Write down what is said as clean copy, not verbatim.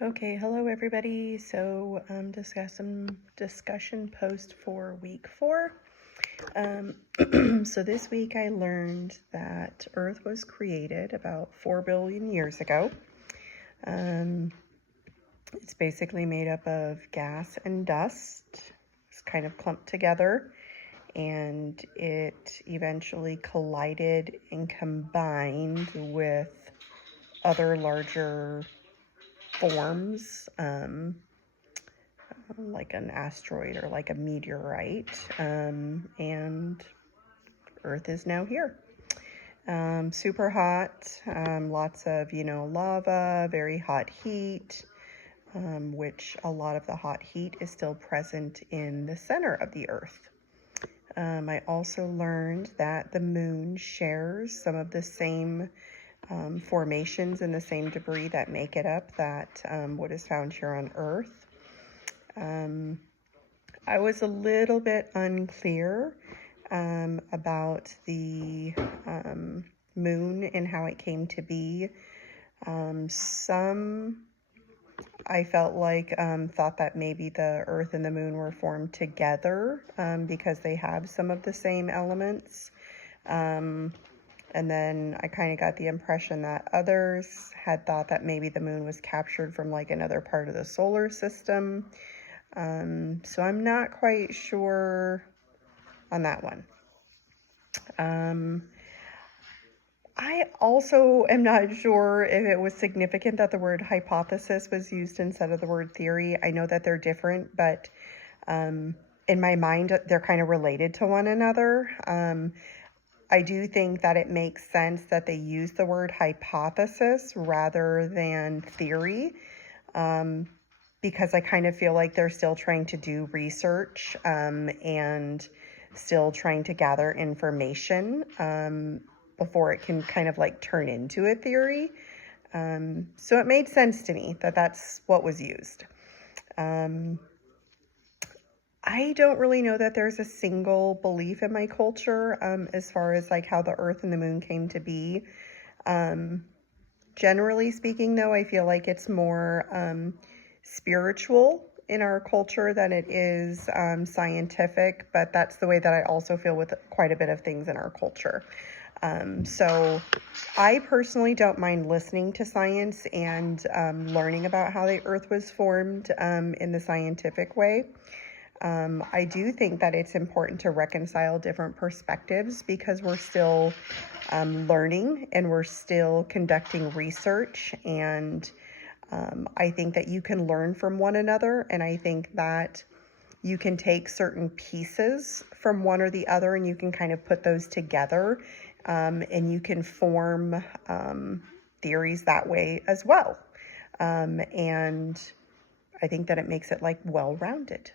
Okay, hello everybody. So discussion post for week 4. So this week I learned that Earth was created about 4 billion years ago. It's basically made up of gas and dust. It's kind of clumped together, and it eventually collided and combined with other larger forms, like an asteroid or like a meteorite, and Earth is now here. Super hot, lots of, lava, very hot heat, which a lot of the hot heat is still present in the center of the Earth. I also learned that the moon shares some of the same formations and the same debris that make it up that what is found here on Earth. I was a little bit unclear about the moon and how it came to be. Some I felt like thought that maybe the Earth and the moon were formed together because they have some of the same elements. And then I kind of got the impression that others had thought that maybe the moon was captured from like another part of the solar system. So I'm not quite sure on that one. I also am not sure if it was significant that the word hypothesis was used instead of the word theory. I know that they're different, but in my mind, they're kind of related to one another. I do think that it makes sense that they use the word hypothesis rather than theory, because I kind of feel like they're still trying to do research and still trying to gather information before it can kind of like turn into a theory. So it made sense to me that that's what was used. I don't really know that there's a single belief in my culture as far as like how the Earth and the moon came to be. Generally speaking, though, I feel like it's more spiritual in our culture than it is scientific, but that's the way that I also feel with quite a bit of things in our culture. So I personally don't mind listening to science and learning about how the Earth was formed in the scientific way. I do think that it's important to reconcile different perspectives because we're still learning and we're still conducting research, and I think that you can learn from one another, and I think that you can take certain pieces from one or the other and you can kind of put those together, and you can form theories that way as well. And I think that it makes it like well-rounded.